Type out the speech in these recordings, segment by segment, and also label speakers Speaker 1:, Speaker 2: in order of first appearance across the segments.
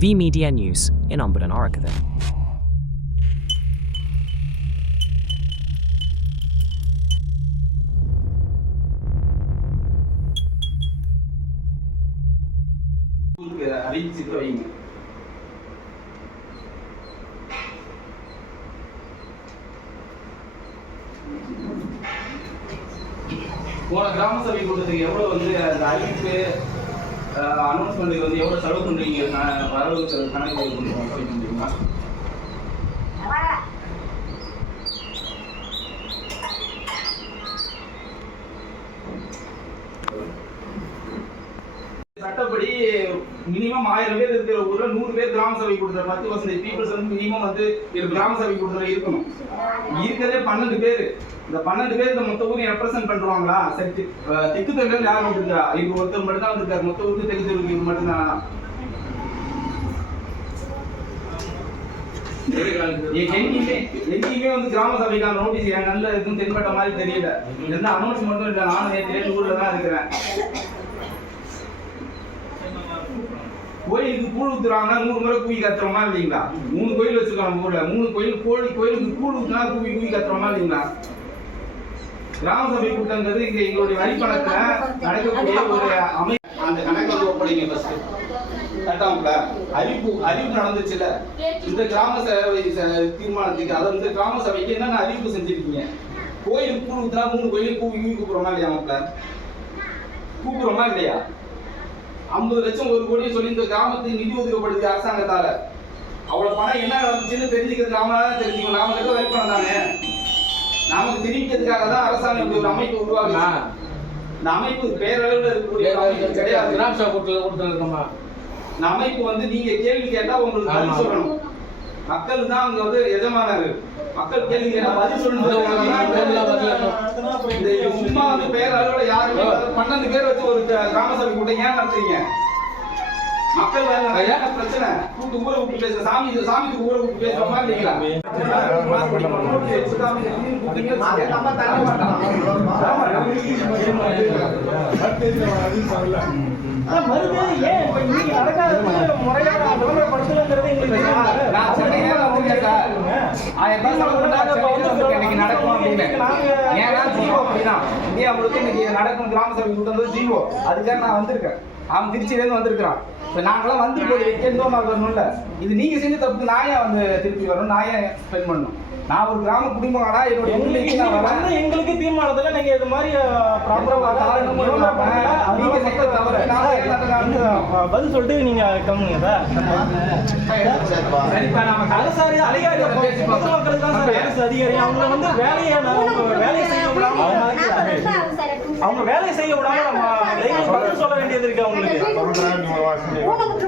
Speaker 1: V Media News in Ombudsman Orakathan.
Speaker 2: உங்களுக்கு அறிவிச்சுட்டு வைங்க போன கிராம சபை கூட்டத்துக்கு எவ்வளவு வந்து அந்த அறிவிப்பு அனௌன்ஸ்மெண்ட்டுக்கு வந்து எவ்வளவு செலவு பண்றீங்க? வரவு செலவு கணக்கு எவ்வளவு சொல்லி பண்றீங்களா? சட்டப்படி மினிமம் ஆயிரம் பேர் இருக்கிற ஊர்ல நூறு பேர் கிராம சபை கூட்டத்தில் பத்து பர்சன்டேஜ் பீப்புள்ஸ் வந்து மினிமம் வந்து கிராம சபை கூட்டத்தில் இருக்கணும். இருக்கிறதே பன்னெண்டு பேர். இந்த பன்னெண்டு பேர் இந்த மொத்த ஊரையும் ரெப்ரசென்ட் பண்ணுவாங்களா சரி தெற்கு தெருல யார் வந்துருக்கா? இவர் ஒருத்தர் மட்டும் தான் வந்திருக்காரு. மொத்த ஊருக்கு தெற்கு தெருக்கு இவர் மட்டும் தானா எங்கேயுமே வந்து கிராம சபைக்கான நோட்டீஸ் என் நல்ல இருக்குன்னு தென்பட்ட மாதிரி தெரியல. எந்த அனௌன்ஸ் மட்டும் இல்லை. நானும் நேற்று ஊர்ல தான் இருக்கிறேன். கோயிலுக்கு கூழ் ஊத்துறாங்கன்னா நூறு முறை கூவி கத்துறோமா இல்லைங்களா? மூணு கோயில் வச்சிருக்கோம் நம்ம ஊர்ல. மூணு கோயில் கோழி கோயிலுக்கு கூழ் ஊத்துனா கூவி கூவி கத்துறோமா இல்லைங்களா? கிராம சபை கூட்டங்கிறது இங்க எங்களுடைய வரிப்பணத்துல நடக்கக்கூடிய ஒரு அமை அந்த கணக்கு வந்து ஒப்படைங்க ஃபர்ஸ்ட் அறிவிப்பு அறிவிப்பு நடந்துச்சுல இந்த கிராம சபை தீர்மானத்துக்கு அதை வந்து கிராம சபைக்கு என்னென்ன அறிவிப்பு செஞ்சிருக்கீங்க? கோயிலுக்கு கூழ் ஊத்துனா மூணு கோயிலுக்கு கூவி கூவி கூப்பிடுறோமா இல்லையா மாப்பிள்ள? கூப்பிடுறோமா இல்லையா? ஐம்பது லட்சம் ஒரு கோடி சொல்லி இந்த கிராமத்துக்கு நிதி ஒதுக்கப்படுது அரசாங்கத்தால. அவ்வளவு பணம் என்ன நடந்துச்சுன்னு தெரிஞ்சுக்கிறது நாம தெரிஞ்சுக்கணும். நாம கிட்ட வெயிட் பண்ண தானே? நமக்கு தெரிவிக்கிறதுக்காக தான் அரசாங்கம் இப்படி ஒரு அமைப்பு உருவாக்குனா இந்த அமைப்பு பேரளவில் இருக்கக்கூடிய அமைப்பு கிடையாது.
Speaker 3: கிராம சபை கூட்டத்தில் கொடுத்துருக்கோமா?
Speaker 2: இந்த அமைப்பு வந்து நீங்க கேள்வி கேட்டா உங்களுக்கு பதில். சொல்லணும். மக்கள் தான் அங்க வந்து எஜமானர். மக்கள் கேள்வி கேட்டா பதில் சொல்லணும். இந்த சும்மா வந்து பேர் அளவுல யாருமே பன்னெண்டு பேர் வச்சு ஒரு கிராம சபை கூட்டம் ஏன் நடத்துறீங்க மக்கள் வேற பிரச்சனை கூட்டு ஊரை விட்டு பேச சாமி சாமிக்கு ஊரை விட்டு இல்லைங்களா
Speaker 4: மறுபடியும் ஏன் இப்ப இன்னைக்கு விளம்பரப்படுத்தலங்கிறது எங்களுக்கு.
Speaker 2: நான் சார். ஆயிரம் இன்னைக்கு நடக்கும் அப்படின்னு. ஏன்னா ஜீவோ அப்படிதான். இந்தியா முழுக்க இன்னைக்கு நடக்கும் கிராம சபை கூட்டம் ஜீவோ. அதுக்காக நான் வந்திருக்கேன். அவன் திருச்சியில இருந்து வந்திருக்கிறான். இப்ப நாங்கெல்லாம் வந்து போய் வைக்கணும் நான் வரணும்ல. இது நீங்க செஞ்ச தப்புக்கு நான் ஏன் வந்து திருப்பி வரணும்? நான் ஏன் ஸ்பெண்ட் பண்ணணும்? நான் ஒரு கிராம குடிமகனா என்னோட
Speaker 4: எங்களுக்கு எங்களுக்கு தீர்மானத்துல நீங்க இது மாதிரி பதில் சொல்லிட்டு நீங்க கம்முங்க அதிகாரி அவங்க வந்து வேலையை அவங்க வேலையை செய்ய விடாம அவங்க- அவங்க வேலையை செய்ய விடாம நம்ம பதில் சொல்ல வேண்டியது இருக்கு அவங்களுக்கு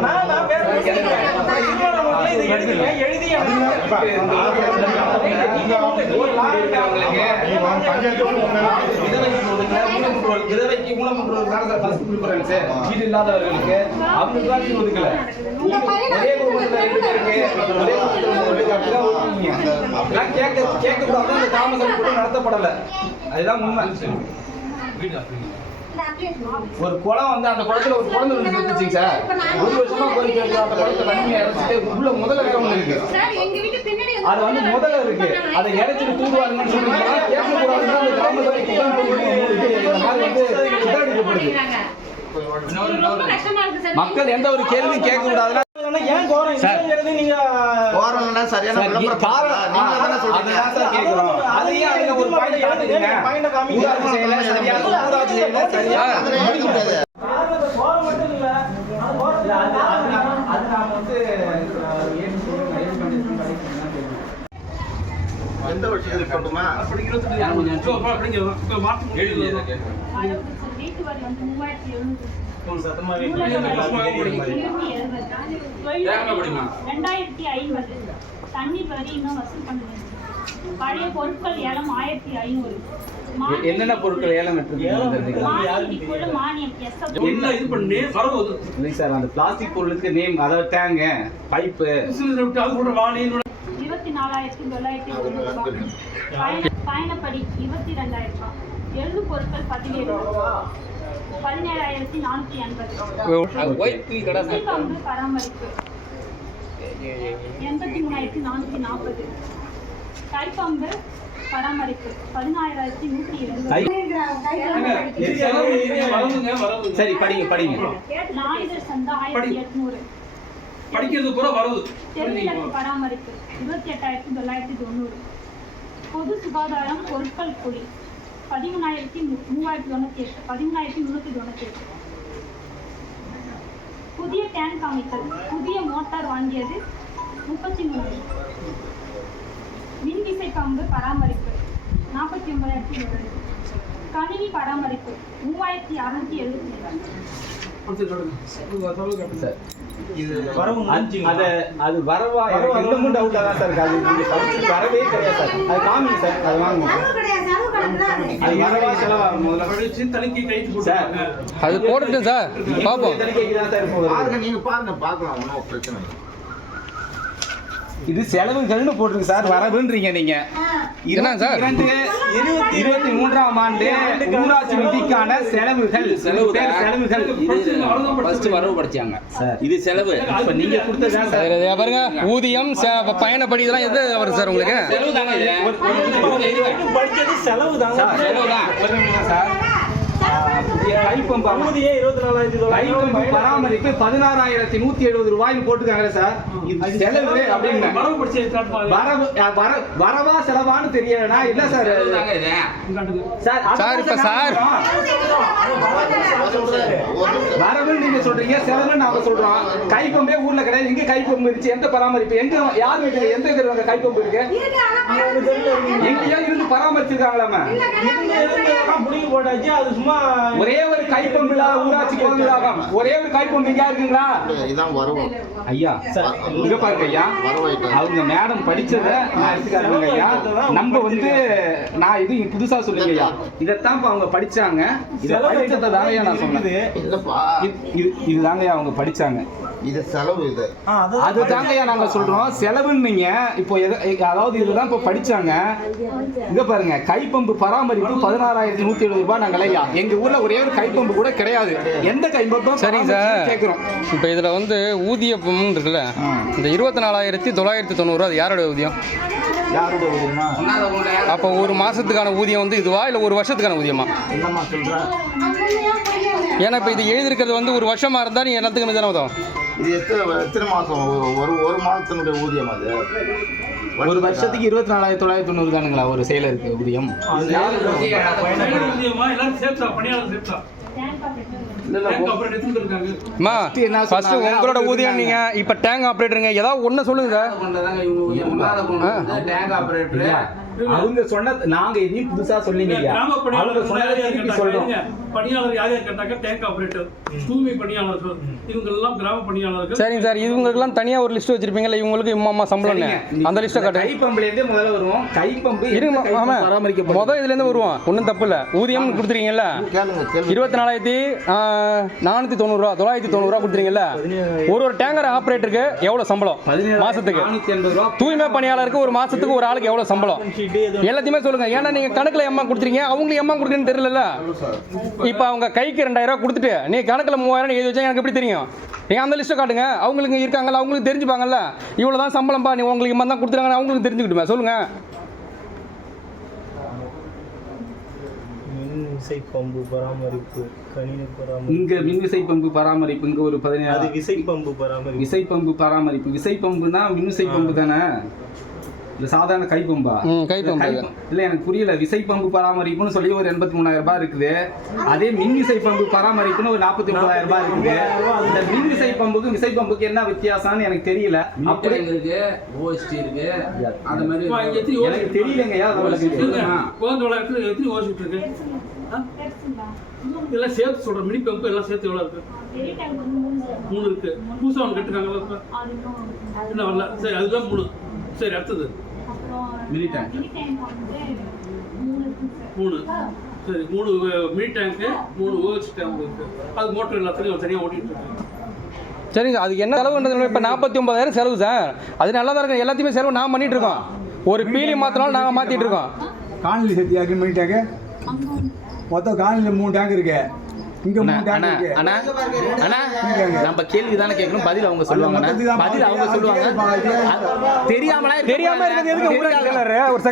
Speaker 4: நான் நான் வேற தீர்மானம் இதை எழுதுங்க எழுதி
Speaker 2: விதவைக்கு ஊனமுற்றோர் தானே சார் ஃபர்ஸ்ட் ப்ரிஃபரன்ஸ் வீடு இல்லாதவர்களுக்கு அவங்களுக்கு தான் நீங்க ஒதுக்கல. ஒரே குடும்பத்துல ரெண்டு பேருக்கு ஒரே குடும்பத்துல மூணு பேருக்கு அப்படிதான் ஒதுக்குவீங்க அப்படிலாம் கேட்க கேட்க கூடாது அந்த கூட நடத்தப்படல. அதுதான் உண்மை. ஒரு குளம் வந்து அந்த குளத்துல ஒரு குழந்தை வந்து செத்துச்சுங்க சார் ஒரு வருஷமா இருக்கு அந்த குளத்தை தண்ணியை இறச்சிட்டு உள்ள முதல்ல ஒண்ணு இருக்கு அது வந்து முதல்ல இருக்கு அதை இறைச்சிட்டு தூடுவாருங்கன்னு சொல்லிட்டு கேட்க கூடாதுன்னு அந்த கிராம சபை குற்றம் போட்டு இந்த மாதிரி வந்து சுதாரிக்கப்படுது மக்கள் எந்த ஒரு கேள்வி கேட்க கூடாதுன்னா
Speaker 4: ஏன் கோரம் நீங்க
Speaker 5: போறோம்னா சரியான
Speaker 2: சார்,
Speaker 5: விளம்பரம். நீங்க தானே சொல்றீங்க
Speaker 2: அதுதான் சார் கேட்கிறோம். அது ஏன் அதுல ஒரு point காட்டுறீங்க? ஊராட்சி செயல சரியா, சரியா.
Speaker 5: முடியாது
Speaker 4: அது
Speaker 2: நாம வந்து, அஹ், ஏன் சொல்றோம், ஏன் பண்ணிருக்கோம், படிக்கணும்னா தெரியும்.
Speaker 5: எந்த வருஷம் இருக்கட்டுமா?
Speaker 6: ரெண்டாயிரத்தி ஐம்பது. தண்ணீர் வரி இன்னும் வசூல் பண்ணுங்க பழைய பொருட்கள் ஏலம் ஆயிரத்தி ஐநூறு.
Speaker 2: என்னென்ன பொருட்கள் ஏலம்
Speaker 7: என்ன இது பண்ணி? வரவு
Speaker 2: சார் அந்த பிளாஸ்டிக் பொருளுக்கு நேம் அதாவது டேங்கு பைப்பு
Speaker 7: விட்டு அது கூட வாணி
Speaker 6: இருபத்தி நாலாயிரத்தி தொள்ளாயிரத்தி ஒரு ரூபாய் பயண பயணப்படி இருபத்தி ரெண்டாயிரம் ரூபாய் எழுது பொருட்கள் பதினேழு பதினேழாயிரத்தி நானூற்றி எண்பது பங்கு பராமரிப்பு எண்பத்தி மூணாயிரத்தி நானூற்றி நாற்பது கைப்பம்பு பராமரிப்பு பதினாயிரத்தி நூற்றி
Speaker 7: வரவுங்க வரவு
Speaker 2: சரி படிங்க படிங்க
Speaker 6: நாயுதர் சந்தா ஆயிரத்தி எட்நூறு
Speaker 7: படிக்கிறது பூரா
Speaker 6: தெருவிளக்கு பராமரிப்பு இருபத்தி எட்டாயிரத்தி தொள்ளாயிரத்தி தொண்ணூறு. பொது சுகாதாரம் பொருட்கள் குடி பதிமூணாயிரத்தி மூவாயிரத்தி தொண்ணூத்தி எட்டு பதிமூணாயிரத்தி முன்னூத்தி தொண்ணூத்தி எட்டு புதிய டேங்க் அமைத்தல் புதிய மோட்டார் வாங்கியது முப்பத்தி மூணு. மின்விசை பம்பு பராமரிப்பு நாற்பத்தி ஒன்பதாயிரத்தி இருபது கணினி பராமரிப்பு மூவாயிரத்தி அறுநூத்தி எழுபத்தி ஏழு.
Speaker 2: இது
Speaker 4: வரவு?
Speaker 2: அது அது வரவா? இன்னமும் டவுட்டா தான் சார் அது நீங்க படிச்சு வரவே கிடையாது சார் அது காமிங்க சார் அது வாங்க அது வரவா செலவா முதல்ல
Speaker 7: படிச்சு தலைக்கு கைத்து
Speaker 2: சார்
Speaker 3: அது போடட்டும் சார் பார்ப்போம்
Speaker 5: பாருங்க நீங்க பாருங்க. பார்க்கலாம் ஒன்றும் பிரச்சனை இல்லை.
Speaker 2: இது செலவுகள்னு போட்டிருக்கு சார் வரவுன்றீங்க நீங்க.
Speaker 3: என்ன சார்?
Speaker 2: இருபத்தி மூன்றாம் ஆண்டு ஊராட்சி நிதிக்கான செலவுகள்.
Speaker 8: செலவு
Speaker 2: பேர்
Speaker 8: தான்.
Speaker 2: செலவுகள்.
Speaker 8: ஃபர்ஸ்ட் வரவு படிச்சாங்க. இது செலவு.
Speaker 2: இப்ப நீங்க கொடுத்ததுதான் சார்.
Speaker 3: பாருங்க. ஊதியம் ச- பயணப்படி இதெல்லாம் எது வருது சார் உங்களுக்கு?
Speaker 8: செலவு தாங்க
Speaker 4: செலவு
Speaker 2: சார்
Speaker 8: செலவு தான்.
Speaker 2: சார். கைப்பம்பு
Speaker 4: ஊதியே இருபத்தி நாலாயிரத்தி
Speaker 2: கைப்பம்பு
Speaker 4: தொள்ளாயிரம்
Speaker 2: பராமரிப்பு பதினாறாயிரத்தி நூத்தி எழுபது ரூபாய்னு போட்டுருக்காங்க சார். இது செலவு அப்படின்னு
Speaker 7: வரவு படிச்சு
Speaker 2: வர செலவான்னு தெரியலனா இல்ல சார்.
Speaker 8: செலவு
Speaker 2: சார்
Speaker 3: இப்ப
Speaker 2: நீங்க சொல்றீங்க செலவுன்னு நாம சொல்றோம். கைப்பம்பே ஊர்ல கிடையாது. எங்க கைப்பம்பு இருந்துச்சு எந்த பராமரிப்பு? எங்க யார் வீட்டுல எந்த தெருவுல கைப்பம்பு இருக்கு? எங்கேயோ இருந்து பராமரிச்சிருக்காங்களாம
Speaker 4: முடிவு போட்டாச்சு. அது சும்மா
Speaker 2: ஒரே ஒரு கைப்பம்பு இல்லாத ஊராட்சி கோவிலாகம் ஒரே ஒரு கைப்பம்பு இங்க இருக்குங்களா
Speaker 5: இதான் வருவோம்.
Speaker 2: ஐயா இங்க பாருங்க ஐயா. அவங்க மேடம் படிச்சத நான் எடுத்துக்காருங்க ஐயா. நம்ம வந்து நான் இது புதுசா சொல்லுங்க ஐயா. இதைத்தான் இப்ப அவங்க படிச்சாங்க. இதை படிச்சதை தாங்க நான் சொன்னேன்.
Speaker 5: இல்லப்பா
Speaker 2: இது- இது இதுதாங்க அவங்க படிச்சாங்க.
Speaker 5: இது செலவு இது.
Speaker 4: அது
Speaker 2: தாங்கய்யா நாங்க சொல்றோம். செலவுன்னீங்க. இப்போ எத- அதாவது இதுதான் இப்போ படிச்சாங்க. இங்க பாருங்க கைப்பம்பு பராமரிப்பு பதினாறாயிரத்தி நூத்தி எழுபது ரூபாய் நாங்கள் ஐயா எங்க ஊர்ல ஒரே ஒரு கைப்பம்பு கூட கிடையாது. எந்த கைப்பம்பும்
Speaker 3: சரிங்க சார்.
Speaker 2: கேட்கிறோம்
Speaker 3: இப்போ இதில் வந்து ஊதியம் இருக்குல்ல? இந்த இருபத்தி நாலாயிரத்தி தொள்ளாயிரத்தி தொண்ணூறு அது யாரோட ஊதியம்?
Speaker 2: யாரோட ஊதியமா
Speaker 3: அப்போ ஒரு மாசத்துக்கான ஊதியம் வந்து இதுவா இல்லை ஒரு வருஷத்துக்கான ஊதியமா? ஏன்னா இப்போ இது எழுதிருக்கிறது வந்து ஒரு வருஷமா இருந்தா நீ எல்லாத்துக்கும் தானே உதவும்.
Speaker 5: இது எத்தனை எத்தனை மாசம்? ஒரு- ஒரு ஒரு மாதத்தினுடைய ஊதியம் அது?
Speaker 2: ஒரு வருஷத்துக்கு இருபத்தி நாலாயிரத்தி தொள்ளாயிரத்தி தொண்ணூறு தானுங்களா ஒரு செயலருக்கு ஊதியம்?
Speaker 3: உங்களோட ஊதியம் நீங்க இப்போ டேங்க் ஆப்ரேட்டருங்க ஏதாவது ஒன்று சொல்லுங்க.
Speaker 2: அவங்க சொன்னது நாங்க எதையும் புதுசா அவங்க
Speaker 7: பணியாளர்
Speaker 2: சொன்னதை
Speaker 7: யார் யார் இருங்க. கேட்டாங்க? டேங்க் ஆபரேட்டர் தூய்மை பணியாளர்கள் இவங்க எல்லாம் கிராம பணியாளர்கள்.
Speaker 3: சரிங்க சார். இவங்களுக்குலாம் தனியாக ஒரு லிஸ்ட் வச்சிருப்பீங்கல்ல? இவங்களுக்கு இம்மா அம்மா சம்பளம்னு
Speaker 2: சரிங்க.
Speaker 3: அந்த லிஸ்ட்டை காட்டுங்க.
Speaker 2: கைப்பம்புல இருந்தே முதல்ல வருவோம். கைப்பம்பு
Speaker 3: இருங்க
Speaker 2: எந்த கைப்பம்பு
Speaker 3: ஆமாம்
Speaker 2: பராமரிக்கப்படும்
Speaker 3: மொதல் இதுலேருந்து வருவோம். ஒன்றும் தப்பு இல்லை. ஊதியம் கொடுத்துருக்கீங்கல்ல? இருபத்தி நாலாயிரத்தி நானூற்றி தொண்ணூறுரூவா தொள்ளாயிரத்தி தொண்ணூறுரூவா கொடுத்துறீங்கல்ல ஒரு ஒரு டேங்கர் ஆப்ரேட்டருக்கு எவ்வளோ சம்பளம்?
Speaker 2: நானூத்தி ரூபா
Speaker 3: தூய்மை பணியாளருக்கு ஒரு மாதத்துக்கு ஒரு ஆளுக்கு எவ்வளோ சம்பளம்? எல்லாத்தையுமே சொல்லுங்க. ஏன்னா நீங்க கணக்குல எம்மா கொடுத்துறீங்க அவங்களுக்கு எம்மா கொடுக்குறேன்னு தெரியல இப்போ அவங்க கைக்கு ரெண்டாயிரம் ரூபாய் கொடுத்துட்டு நீ கணக்குல மூவாயிரம் எழுதி வச்சா எனக்கு எப்படி தெரியும்? நீங்க அந்த லிஸ்ட்டை காட்டுங்க. அவங்களுக்கு இருக்காங்கல்ல அவங்களுக்கு தெரிஞ்சுப்பாங்கல்ல? இவ்வளோ தான் சம்பளம்ப்பா நீ உங்களுக்கு இம்மா தான் கொடுத்துருக்காங்க அவங்களுக்கு தெரிஞ்சுக்கிட்டுமே சொல்லுங்க.
Speaker 4: மின் விசை பம்பு பராமரிப்பு கணினி பராமரிப்பு.
Speaker 2: இங்க மின்விசை பம்பு பராமரிப்பு இங்க ஒரு
Speaker 4: அது
Speaker 2: பதினேழு
Speaker 4: விசை பம்பு பராமரிப்பு.
Speaker 2: விசை பம்பு பராமரிப்பு. விசை பம்புனா மின்விசை பம்பு தானே? இல்ல சாதாரண கை பம்பா.
Speaker 3: கை
Speaker 2: இல்ல,
Speaker 3: பம்பு.
Speaker 2: பம்- இல்ல எனக்கு புரியல. விசை பம்பு பராமரிப்புன்னு சொல்லி ஒரு எண்பத்தி மூணாயிரம் ரூபாய் இருக்குது. அதே மின் விசை பம்பு பராமரிப்புன்னு ஒரு நாற்பத்தி ஒன்பதாயிரம் ரூபாய் இருக்குது. இந்த மின் விசை பம்புக்கும் விசை பம்புக்கு என்ன வித்தியாசம்னு எனக்கு தெரியல. அப்படி
Speaker 8: இருக்கு ஓஎஸ்டி இருக்கு. அந்த மாதிரி
Speaker 2: எனக்கு தெரியலங்கய்யா.
Speaker 7: குழந்தை வளர்க்குறது எத்தனை ஓசிட்டு இருக்கு? எல்லாம் சேர்த்து சொல்றேன். மினி பம்பு எல்லாம் சேர்த்து எவ்வளவு இருக்கு? மூணு இருக்கு. புதுசா ஒன்று
Speaker 6: இன்னும்
Speaker 7: என்ன வரல? சரி அதுதான் மூணு. சரி அடுத்தது.
Speaker 2: Mini tank.
Speaker 6: மூணு சார்
Speaker 7: மூணு. சரி மூணு மினி டேங்க்கு மூணு ஓஎஸ் டேங்க் இருக்கு. அது மோட்டர் எல்லாத்துலையும் தனியாக ஓடிட்டு இருக்கு
Speaker 3: சரிங்க அதுக்கு என்ன செலவுன்றது இப்போ நாற்பத்தி ஒன்பதாயிரம் செலவு சார். அது நல்லா தான் இருக்கு எல்லாத்தையுமே செலவு நான் பண்ணிட்டு இருக்கோம். ஒரு பீலி மாத்தினாலும் நாங்கள் மாத்திட்டு இருக்கோம்.
Speaker 9: காணொலி சக்தி அக்ரி பண்ணிட்டாங்க மொத்தம் காலையில் மூணு டேங்க் இருக்கு. இங்க மூணு டேங்க்
Speaker 8: அண்ணா
Speaker 9: இருக்கு.
Speaker 8: அண்ணா அண்ணா நம்ம கேள்வி தானே கேட்கணும் பதில் அவங்க சொல்லுவாங்க பதில் அவங்க சொல்லுவாங்க. தெரியாமலா
Speaker 3: தெரியாம இருக்கிறது எதுக்கு? ஒரு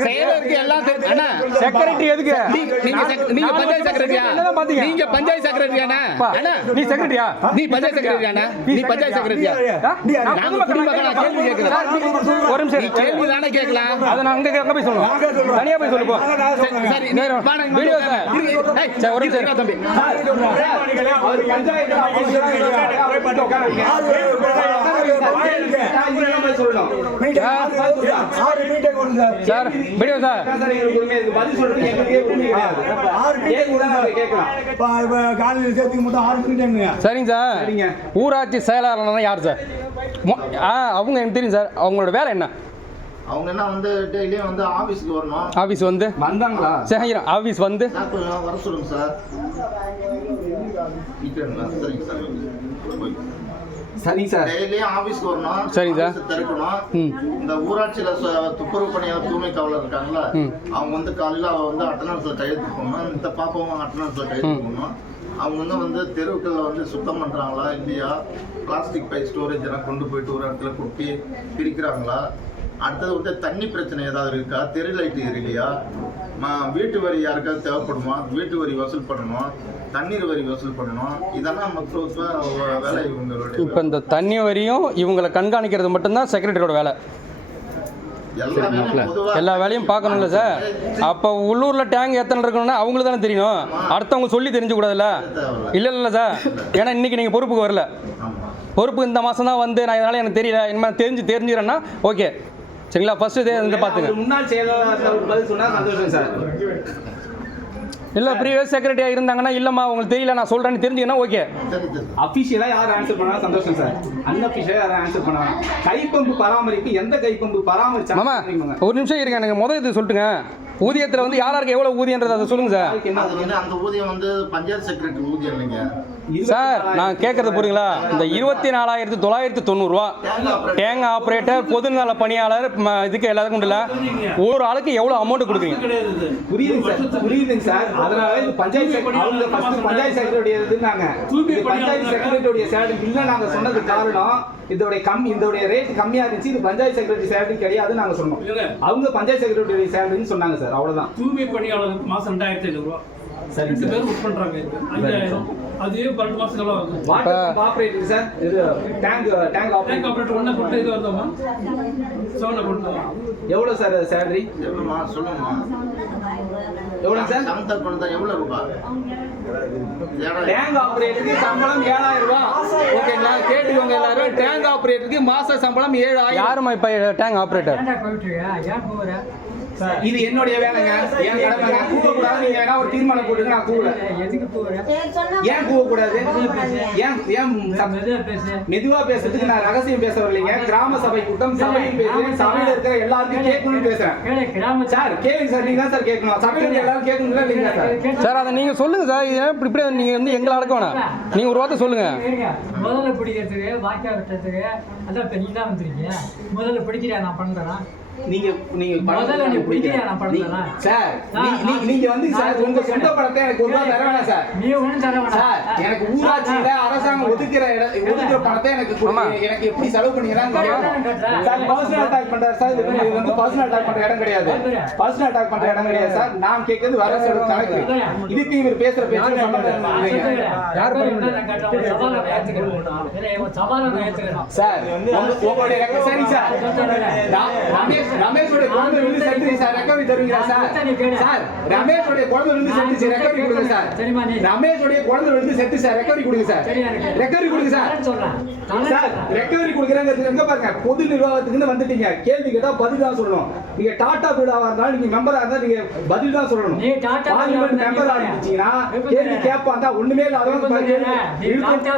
Speaker 8: எல்லாம் அண்ணா
Speaker 3: செக்ரட்டரி எதுக்கு?
Speaker 8: நீ- நீங்க நீங்க பஞ்சாயத்து செக்ரட்டரியா? நீங்க பஞ்சாயத்து செக்ரட்டரியாண்ணா
Speaker 3: பா,
Speaker 8: அண்ணா
Speaker 3: நீ செக்ரட்டரியா
Speaker 8: நீ பஞ்சாயத்து செக்ரட்டரியாண்ணா நீ பஞ்சாயத்து செக்ரட்டரியா நாங்க குடிமக்கள் கேள்வி
Speaker 3: ஒரு நிமிஷம்.
Speaker 8: கேள்வி தானே கேட்கலாம்?
Speaker 3: அதை நான் அங்க அங்க போய் சொல்லணும் தனியா போய் சொல்லு போ
Speaker 8: சரி, சரி நீ வா, நான் இங்க
Speaker 3: வீடியோ
Speaker 8: வந்து
Speaker 3: சார்.
Speaker 8: இரு, ஏய்,
Speaker 3: சரி, ஒரு நிமிஷம்.
Speaker 8: இருடா தம்பி.
Speaker 9: சார்
Speaker 3: வீடியோ சார் சரிங்க சார். ஊராட்சி செயலாளர்னா யார் சார் அவங்க எனக்கு தெரியும் சார் அவங்களோட வேலை என்ன
Speaker 5: அவங்க என்ன வந்து டெய்லியும் வந்து ஆபீஸ்க்கு வரணும்
Speaker 3: ஆஃபீஸ் வந்து
Speaker 2: வந்தாங்களா
Speaker 3: சரி ஆஃபீஸ் வந்து
Speaker 5: வர சொல்லுங்க சார் சரிங்க சார். டெய்லியும் ஆபீஸ்க்கு வரணும்
Speaker 3: சரிங்க சார்.
Speaker 5: திறக்கணும். இந்த ஊராட்சியில துப்புரவு பணியாளர் தூய்மை காவலர் இருக்காங்களா. அவங்க வந்து காலையில அவ வந்து அட்டனன்ஸ்ல கையெழுத்து போடணும் இந்த பாப்பாவும் அட்டனன்ஸ்ல கையெழுத்து போடணும் அவங்க வந்து வந்து தெருவுக்கள்ல வந்து சுத்தம் பண்றாங்களா இல்லையா? பிளாஸ்டிக் பை ஸ்டோரேஜ் எல்லாம் கொண்டு போயிட்டு ஒரு இடத்துல கொட்டி பிரிக்கிறாங்களா? அடுத்தது வந்து தண்ணி பிரச்சனை ஏதாவது இருக்கா? தெரு லைட் எரியலையா ம- வீட்டு வரி யாருக்காவது தேவைப்படுமா? வீட்டு வரி வசூல் பண்ணணும். தண்ணீர் வரி வசூல் பண்ணணும். இதெல்லாம் மொத்த வேலை இவங்களுடைய
Speaker 3: இப்போ இந்த தண்ணி வரியும் இவங்களை கண்காணிக்கிறது மட்டும்தான் செக்ரட்டரியோட வேலை.
Speaker 5: எல்லா வேலையும்
Speaker 3: பார்க்கணும்ல சார். அப்போ உள்ளூரில் டேங்க் எத்தனை இருக்கணும்னா அவங்களுக்கு தானே தெரியணும் அடுத்தவங்க சொல்லி தெரிஞ்சுக்கூடாதுல்ல. இல்லை இல்லை சார். ஏன்னா இன்னைக்கு நீங்கள் பொறுப்புக்கு வரல. பொறுப்பு இந்த மாதம் தான் வந்து நான் இதனால் எனக்கு தெரியல. இனிமேல் தெரிஞ்சு தெரிஞ்சுக்கிறேன்னா ஓகே. சரிங்களா? ஃபஸ்ட்டு இதே இந்த பார்த்துங்க
Speaker 2: முன்னாள் செயலாளர் ஒரு பதில் சொன்னா சந்தோஷம் சார்.
Speaker 3: இல்லை ப்ரீவியஸ் செக்ரட்டரியாக இருந்தாங்கன்னா இல்லைம்மா உங்களுக்கு தெரியல நான் சொல்கிறேன்னு தெரிஞ்சுக்கன்னா ஓகே.
Speaker 5: சரி சரி
Speaker 2: அபிஷியலா யார் ஆன்சர் பண்ணாலும் சந்தோஷம் சார்? அன்அபிஷியலா யாரும் ஆன்சர் பண்ணலாம் கைப்பம்பு பராமரிப்பு எந்த கைப்பம்பு பராமரிச்சா
Speaker 3: மாமா ஒரு நிமிஷம் இருங்க எனக்கு முதல் இது சொல்லிட்டுங்க. ஊதியத்தில் வந்து யார் யாருக்கு எவ்வளோ ஊதியன்றது அதை சொல்லுங்கள் சார்.
Speaker 5: அது வந்து அந்த ஊதியம் வந்து பஞ்சாயத்து செக்ரட்டரி ஊதியம் இல்லைங்க.
Speaker 3: சார் நான் கேட்கறது புரியுங்களா? இந்த இருபத்தி நாலாயிரத்தி தொள்ளாயிரத்தி தொண்ணூறுரூவா டேங்க் ஆப்ரேட்டர் பொதுநல பணியாளர் இதுக்கு எல்லாத்துக்கும் உண்டுல ஒரு ஆளுக்கு எவ்வளோ அமௌண்ட் கொடுக்குறீங்க?
Speaker 2: சார். புரியுதுங்க சார். அதனால இது பஞ்சாயத்து அவங்க ஃபர்ஸ்ட் பஞ்சாயத்து செக்ரட்டரி இது பஞ்சாயத்து செக்ரட்டரியோட சேலரி இல்ல நாங்க சொன்னது காரணம் இதோட கம் இதோட ரேட் கம்மியா இருந்துச்சு இது பஞ்சாயத்து செக்ரட்டரி சேலரி கிடையாதுன்னு நாங்க சொன்னோம். அவங்க பஞ்சாயத்து செக்ரட்டரி சேலரின்னு சொன்னாங்க சார் அவ்வளவுதான்.
Speaker 7: தூய்மை பணியாளருக்கு மாசம் ரெண்டாயிரத்தி ஐநூறு ரூபா.
Speaker 2: சரி
Speaker 7: ரெண்டு
Speaker 2: சார்.
Speaker 7: பேர் ஒர்க் பண்றாங்க இது அஞ்சாயிரம் அதே பன்னெண்டு மாசம் எவ்வளவு ஆகுது?
Speaker 2: வாட்டர் ஆபரேட்டர் சார் இது டேங்க் டேங்க் ஆபரேட்டர்
Speaker 7: ஆப்ரேட்டர் ஒன்றை கொண்டு இது வந்தோமா செவனை கொண்டு
Speaker 2: எவ்வளவு சார் சேலரி
Speaker 5: எவ்வளோமா சொல்லுங்கம்மா.
Speaker 2: எவ்வளவு சார்?
Speaker 5: சமத்தா பண்ணதா எவ்வளோ ரூபாய் ஏழாயிரம்.
Speaker 2: டேங்க் ஆபரேட்டருக்கு சம்பளம் ஏழாயிரம் ரூபாய் ஓகேங்களா கேட்டுக்கோங்க எல்லாரும். டேங்க் ஆபரேட்டருக்கு மாச சம்பளம் ஏழாயிரம்.
Speaker 3: யாரும்மா இப்போ டேங்க் ஆப்ரேட்டர்?
Speaker 2: இது என்னுடைய வேலைங்க. என் கூவக்கூடாது நீங்க வேணா ஒரு தீர்மானம் போட்டுங்க நான் கூவல ஏன் கூவக்கூடாது? ஏன் ஏன் மெதுவா பேசுறதுக்கு நான் ரகசியம் பேச வரலைங்க. கிராம சபை கூட்டம் சபையில் பேசுறேன் சபையில இருக்கிற எல்லாருக்கும் கேட்கணும்னு பேசுறேன். சார் கேளுங்க சார். நீங்க தான் சார் கேட்கணும். சபையில எல்லாரும் கேட்கணுங்களா இல்லைங்களா சார்?
Speaker 3: சார் அதை நீங்கள் சொல்லுங்கள் சார். இது இப்படி இப்படி நீங்கள் வந்து எங்களை அடக்க வேணாம். நீங்கள் ஒரு வார்த்தை சொல்லுங்கள்
Speaker 10: இருங்க. முதல்ல பிடிக்கிறதுக்கு வாய்க்கா வெட்டுறதுக்கு அதான் இப்ப நீ தான் வந்திருக்கீங்க. முதல்ல பிடிக்கிறியா நான் பண்றேன்.
Speaker 2: நீங்க நீங்க
Speaker 10: முதல்ல நீ பிடிக்கிறியா நான் பண்றேன்
Speaker 2: சார் நீங்க வந்து சார் உங்க சொந்த படத்தை எனக்கு ஒரு ரூபா தர வேணாம் சார்.
Speaker 10: நீ ஒண்ணும் தர
Speaker 2: சார்
Speaker 10: வேணாம்
Speaker 2: எனக்கு ஊராட்சியில அரசாங்கம் ஒதுக்குற ஒதுக்குற பணத்தை எனக்கு. எனக்கு எப்படி செலவு பண்ணீங்கன்னு. சார் பர்சனல் அட்டாக் பண்றாரு. சார் இது வந்து- இது வந்து பர்சனல் அட்டாக் பண்ற இடம் கிடையாது. பர்சனல் அட்டாக் பண்ற இடம் கிடையாது சார். நான் கேட்கறது வர செலவு கணக்கு. இதுக்கு இவர் பேசுற பேச்சு. சார் உங்க- உங்களுடைய ரெக்க- சரி. சார் ரமேஷோட குழந்தை விழுந்து செத்துருச்சு சார் ரெக்கவரி தருவீங்களா சார். சார்? ரமேஷோடைய குழந்தை விழுந்து செத்துச்சு ரெக்கவரி கொடுங்க சார். ரமேஷோடைய குழந்தை விழுந்து செத்து சார் ரெக்கவரி கொடுங்க சார். ரெக்கவரி கொடுங்க சார்.
Speaker 10: சொல்றேன்.
Speaker 2: சார் ரெக்கவரி கொடுக்குறேங்கிறது எங்க பாருங்க பொது நிர்வாகத்துக்குன்னு வந்துட்டீங்க. கேள்வி கேட்டா பதில் தான் சொல்லணும். நீங்க டாடா பிர்லாவா இருந்தாலும் நீங்க மெம்பரா இருந்தா நீங்க பதில் தான் சொல்லணும். பார்லிமெண்ட்
Speaker 10: பிர்லா
Speaker 2: மெம்பரா இருந்துச்சீங்கன்னா கேள்வி? கேட்பான் தான். ஒண்ணுமே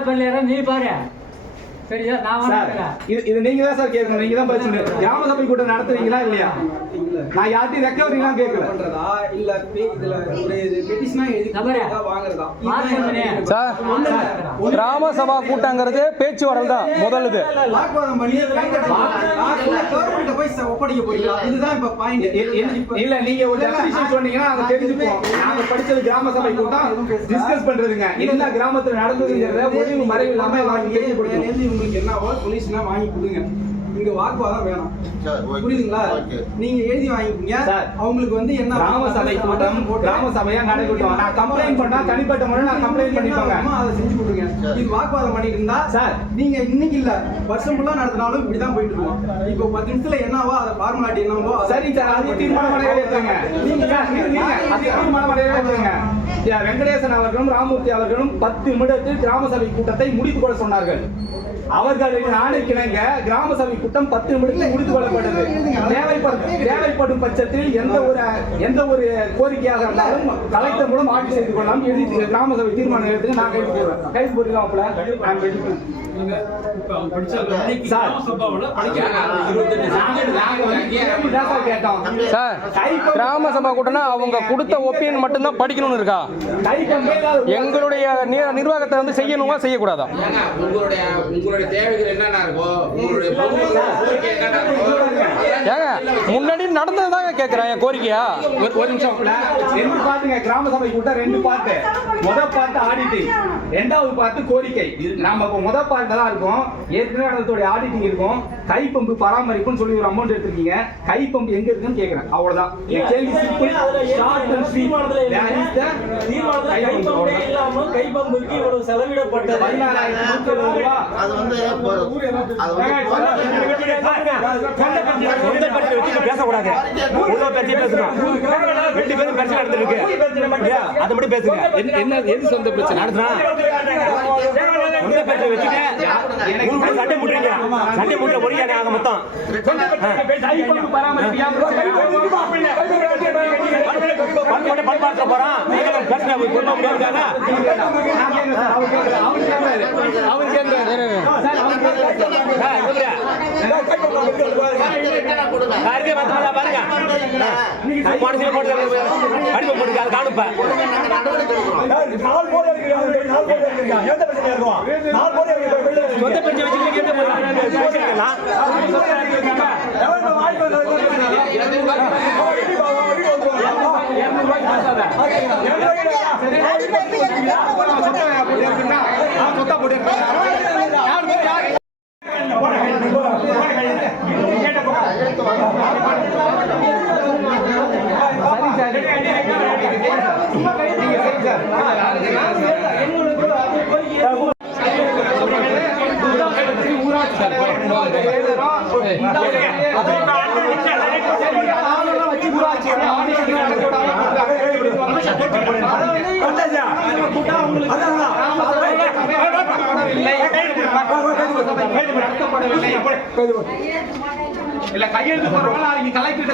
Speaker 10: பண்ணல நீ பாரு. சரியா? நான்
Speaker 2: இது இது நீங்க தான் சார் கேட்கணும். நீங்க தான் பதில் சொல்லணும் கிராம சபை கூட்டம் நடத்துறீங்களா இல்லையா? நான் யார்ட்டையும் ரெக்கவரிலாம் கேட்கல
Speaker 11: இல்ல இதுல ஒரு பெட்டிஷனா எழுதி. வாங்குறதா.
Speaker 3: சார் கிராம சபா கூட்டங்கிறது பேச்சு வரல் தான் முதல் இது
Speaker 11: வாக்குவாதம் பண்ணி கவர்மெண்ட் போய் ச- ஒப்படைக்க போறீங்களா? இதுதான் இப்ப பாயிண்ட்
Speaker 2: எ- எ- இல்ல நீங்க ஒரு டெபினிஷன் சொன்னீங்கன்னா நாங்க தெரிஞ்சுப்போம் நாங்க படிச்சது கிராம சபை கூட்டம். டிஸ்கஸ் பண்றதுங்க. என்ன கிராமத்துல நடந்ததுங்கிறத ஒளிவு மறைவு இல்லாம எல்லாருக்கும் தெரியப்படுத்தணும்
Speaker 11: எழுதி உங்களுக்கு என்னவோ சொல்யூஷனா வாங்கி கொடுங்க. இங்க வாக்குவாதம் வேணாம்.
Speaker 5: சரி, ஓகே.
Speaker 11: புரியுதுங்களா. நீங்க எழுதி வாங்கிக்கோங்க
Speaker 2: சார்,
Speaker 11: அவங்களுக்கு வந்து என்ன
Speaker 2: கிராம சபை கூட்டம் கிராம சபையா நடைபெற்றோம் நான் கம்ப்ளைண்ட் பண்ணா தனிப்பட்ட முறையில் நான் கம்ப்ளைண்ட் பண்ணிப்பாங்க.
Speaker 11: அதை செஞ்சு கொடுங்க. இது வாக்குவாதம் பண்ணிட்டு இருந்தா
Speaker 2: சார்.
Speaker 11: நீங்க இன்னைக்கு இல்ல. வருஷம் ஃபுல்லா நடத்தினாலும் இப்படிதான் போயிட்டு இருக்கோம். இப்போ பத்து நிமிஷத்துல என்னவோ அதை ஃபார்மாலிட்டி என்னவோ
Speaker 2: சரி சார் அது தீர்மானம் நிறைவேற்றுங்க தீர்மானம் நிறைவேற்றுங்க யா, வெங்கடேசன் அவர்களும் ராமூர்த்தி அவர்களும் பத்து நிமிடத்தில் கிராம சபை கூட்டத்தை முடித்துக் கொள்ள சொன்னார்கள். அவர்களின் ஆணைக்கிணங்க கிராம சபை கூட்டம் பத்து நிமிடத்தில் முடித்துக் கொள்ளப்பட்டது. தேவைப்படும் தேவைப்படும் பட்சத்தில் எந்த ஒரு எந்த ஒரு கோரிக்கையாக இருந்தாலும் கலெக்டர் மூலம் ஆட்சி செய்து கொள்ளலாம். எழுதி கிராம சபை தீர்மானம் எடுத்து நான் கைது போடுறேன் கைது
Speaker 7: அன்னைக்கு
Speaker 2: சார்.
Speaker 7: கிராம
Speaker 3: சபா கூட்டம்னா அவங்க கொடுத்த ஒப்பீனியன் மட்டும்தான் படிக்கணும்னு இருக்கா? எங்களுடைய நிர்வாகத்தை வந்து செய்யணுமா செய்யக்கூடாதா?
Speaker 8: உங்களுடைய உங்களுடைய தேவைகள் என்னென்ன இருக்கோ உங்களுடைய
Speaker 3: ஏங்க முன்னாடி நடந்ததுதாங்க கேட்குறேன் என் கோரிக்கையா
Speaker 2: ஒரு ஒரு நிமிஷம் ரெண்டு பாட்டுங்க கிராம சபை கூட்டம் ரெண்டு பாட்டு முத பாட்டு ஆடிட்டிங் ரெண்டாவது பாட்டு கோரிக்கை நாம இப்போ முத பாட்டு தான் இருக்கும் ஏற்கனவே அதோடைய ஆடிட்டிங் இருக்கும் கை பம்பு பராமரிப்புன்னு சொல்லி ஒரு அமௌண்ட் எடுத்திருக்கீங்க கை பம்பு எங்க இருக்குன்னு கேக்குறேன் அவ்வளவுதான் என் கேள்வி simple short and sweet where is the guy pump அவ்வளவுதான்.
Speaker 4: இல்லாம கைப்பம்புக்கு இவ்வளவு செலவிடப்பட்டது
Speaker 2: பதினாலாயிரத்தி நூத்தி எழுபது ரூபா
Speaker 5: அது வந்து இப்போ- அது வந்து
Speaker 4: சொந்த பேசக்கூடாது உள்ள பற்றி பேசணும் ரெண்டு பேரும் பிரச்சனை நடந்துருக்கு? அதை மட்டும் பேசுங்க.
Speaker 3: என்ன எது சொந்த பிரச்சனை?
Speaker 4: நடத்துனா சொந்த பிரச்சனை வச்சுட்டு சண்டை முட்டுறீங்க சண்டை முட்டுற ஒரே ஆக மொத்தம் பண்பாட்டை போறான்
Speaker 2: அவர் கேக்குறாரு. போட்டு எடுத்துக்கிட்டா, அவன் சொத்தை போட்டு எடுத்துக்கிட்டா. யார் போய் யார் சரி சார் நீங்க சரி சார் ஊராட்சி இல்ல கையெழுத்து போடுறவங்க நாளைக்கு கலெக்டர்